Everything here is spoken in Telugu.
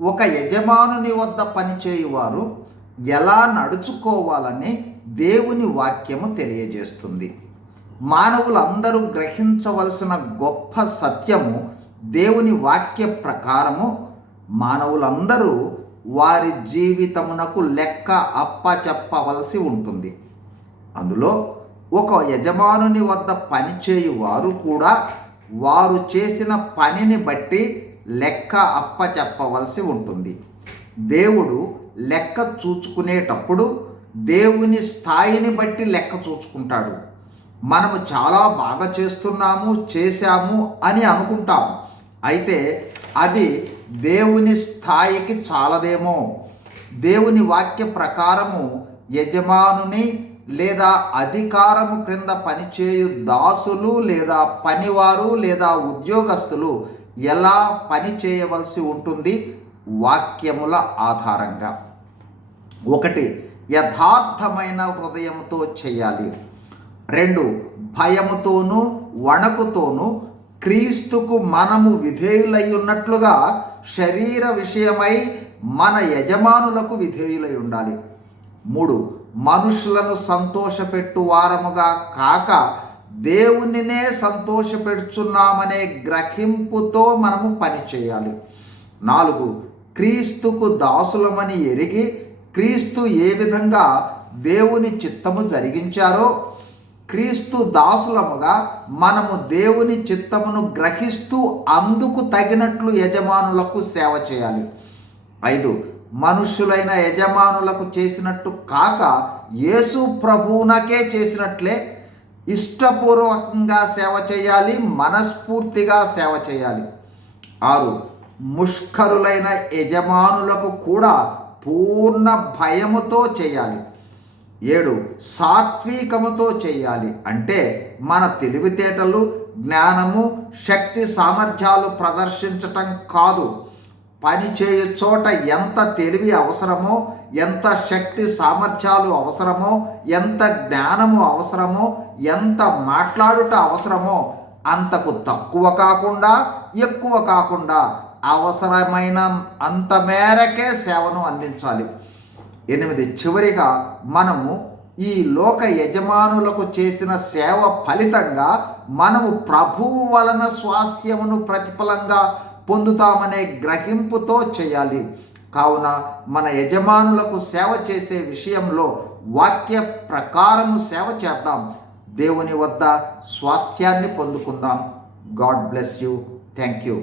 ఒక యజమానుని వద్ద పనిచేయువారు ఎలా నడుచుకోవాలని దేవుని వాక్యము తెలియజేస్తుంది. మానవులందరూ గ్రహించవలసిన గొప్ప సత్యము దేవుని వాక్య ప్రకారము మానవులందరూ వారి జీవితమునకు లెక్క అప్పచెప్పవలసి ఉంటుంది. అందులో ఒక యజమానుని వద్ద పనిచేయు వారు కూడా వారు చేసిన పనిని బట్టి లెక్క అప్పచెప్పవలసి ఉంటుంది. దేవుడు లెక్క చూచుకునేటప్పుడు దేవుని స్థాయిని బట్టి లెక్క చూచుకుంటాడు. మనము చాలా బాగా చేశాము అని అనుకుంటాము. అయితే అది దేవుని స్థాయికి చాలదేమో. దేవుని వాక్య ప్రకారము యజమానుని లేదా అధికారము క్రింద పనిచేయు దాసులు లేదా పనివారు లేదా ఉద్యోగస్తులు ఎలా పని చేయవలసి ఉంటుంది వాక్యముల ఆధారంగా. 1, యథార్థమైన హృదయంతో చేయాలి. 2, భయముతోనూ వణకుతోనూ క్రీస్తుకు మనము విధేయులై ఉన్నట్లుగా శరీర విషయమై మన యజమానులకు విధేయులై ఉండాలి. 3, మనుషులను సంతోషపెట్టు వారముగా కాక దేవునినే సంతోషపెడుచున్నామనే గ్రహింపుతో మనము పనిచేయాలి. 4, క్రీస్తుకు దాసులమని ఎరిగి క్రీస్తు ఏ విధంగా దేవుని చిత్తము జరిగించారో క్రీస్తు దాసులముగా మనము దేవుని చిత్తమును గ్రహిస్తూ అందుకు తగినట్లు యజమానులకు సేవ చేయాలి. 5, మనుష్యులైన యజమానులకు చేసినట్టు కాక యేసు ప్రభువునకే చేసినట్లే ఇష్టపూర్వకంగా సేవ చేయాలి, మనస్ఫూర్తిగా సేవ చేయాలి. 6, ముష్కరులైన యజమానులకు కూడా పూర్ణ భయముతో చేయాలి. 7, సాత్వికముతో చేయాలి. అంటే మన తెలివితేటలు, జ్ఞానము, శక్తి సామర్థ్యాలు ప్రదర్శించటం కాదు. పని చేయు చోట ఎంత తెలివి అవసరమో, ఎంత శక్తి సామర్థ్యాలు అవసరమో, ఎంత జ్ఞానము అవసరమో, ఎంత మాట్లాడుట అవసరమో అంతకు తక్కువ కాకుండా ఎక్కువ కాకుండా అవసరమైన అంత మేరకే సేవను అందించాలి. 8, చివరిగా మనము ఈ లోక యజమానులకు చేసిన సేవ ఫలితంగా మనము ప్రభువు వలన స్వాస్థ్యమును ప్రతిఫలంగా పొందుతామనే గ్రహింపుతో చేయాలి. కావున మన యజమానులకు సేవ చేసే విషయంలో వాక్య ప్రకారము సేవ చేద్దాం. దేవుని వద్ద స్వాస్థ్యాన్ని పొందుకుందాం. God bless you. Thank you.